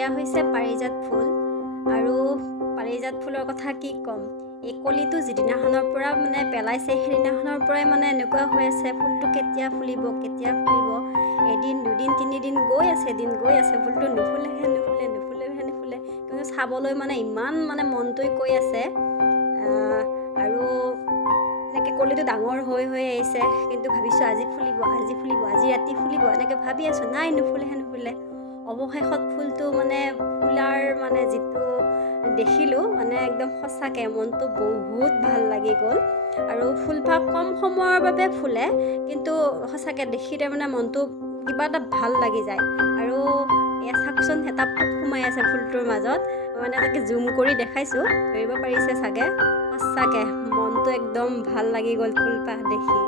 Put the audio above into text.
এয়া হৈছে পাৰিজাত ফুল। আৰু পাৰিজাত ফুলৰ কথা কি ক'ম, এই কলিটো যিদিনাখনৰ পৰা মানে পেলাইছে সেইদিনাখনৰ পৰাই মানে এনেকুৱা হৈ আছে ফুলটো কেতিয়া ফুলিব কেতিয়া ফুলিব। এদিন দুদিন তিনিদিন গৈ আছে ফুলটো নুফুলেহে নুফুলে। কিন্তু চাবলৈ মানে ইমান মানে মনটোৱে কৈ আছে। আৰু এনেকৈ কলিটো ডাঙৰ হৈ আহিছে, কিন্তু ভাবিছোঁ আজি ফুলিব আজি ৰাতি ফুলিব এনেকৈ ভাবি আছোঁ, নাই নুফুলে। অৱশেষত ফুলটো মানে ফুলাৰ মানে যিটো দেখিলোঁ মানে একদম সঁচাকৈ মনটো বহুত ভাল লাগি গ'ল। আৰু ফুলপাহ কম সময়ৰ বাবে ফুলে, কিন্তু সঁচাকৈ দেখি তাৰমানে মনটো কিবা এটা ভাল লাগি যায়। আৰু এয়া চাওকচোন এটা পোক সোমাই আছে ফুলটোৰ মাজত, মানে তাকে জুম কৰি দেখাইছোঁ, ধৰিব পাৰিছে চাগে। সঁচাকৈ মনটো একদম ভাল লাগি গ'ল ফুলপাহ দেখি।